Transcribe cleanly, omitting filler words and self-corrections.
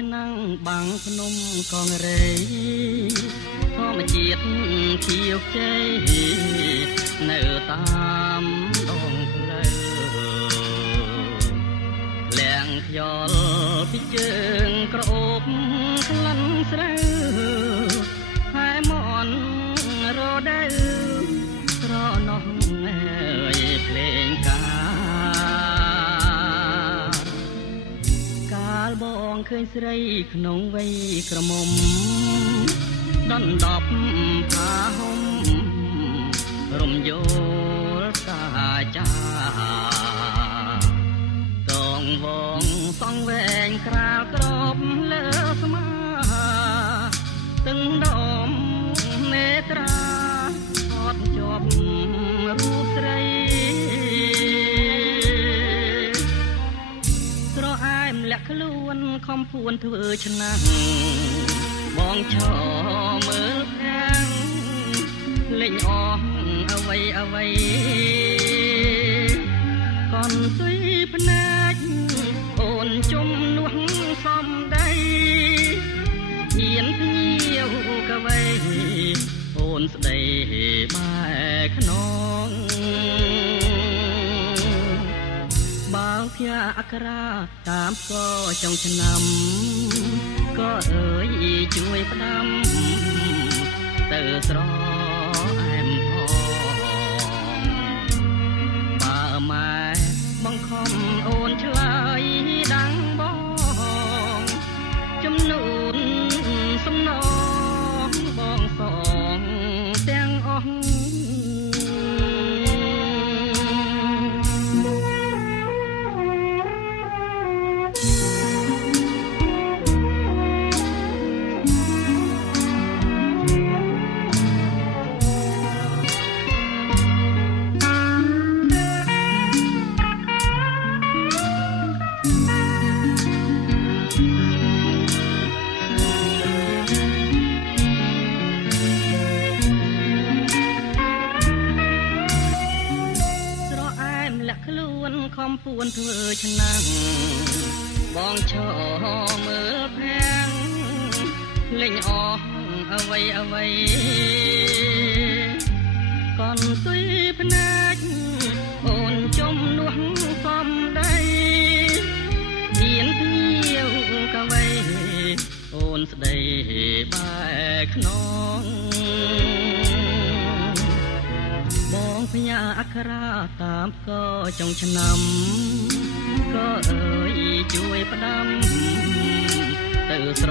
ឆ្នាំងបាំងភ្នំកងរេធម្មជាតិខៀវខ្ចីនៅតាមដងផ្លូវលៀងខ្យល់ពីជើងក្រអូបក្លិនស្រូវហើយមន់រដូវស្រណោះអើយភ្លេងកាលបងឃើញស្រីក្នុងវ័យក្រមុំដណ្ដប់ផាហុំរំយោលតាចាតងវងសងវែងក្រាលក្របលើស្មាទឹងដមនេត្រាអត់ជាប់រូបស្រីស្រអែមលាក់ខ្លួនខំពួនធ្វើឆ្នាំងបងឈរមើលខាងលេងអស់អ្វីកនសុយភ្នែកអូនជំនួសសំដីញៀនភ្ញៀវកវៃអូនស្ដីបែខ្នងបើផ្ញើអក្សរាតាមក៏ចុងឆ្នាំក៏អើយជួយផ្ដាំទៅស្រអែមផងបើម៉ែបង្ខំអូនឆ្លើយដាំងបងចំនួនសំណងបងសងទាំងអស់ខ្លួនខំពួនធ្វើឆ្នាំងបងឈរមើលភាំងលេងអស់អ្វីកនទុយភ្នែកអូនជំនួសសំដីហ៊ានភ្ញៀវកវៃអូនស្ដីបែខ្នងបងផ្ញើអក្សរាតាមក៏ចុងឆ្នាំក៏អើយជួយផ្ដាំទៅស្រ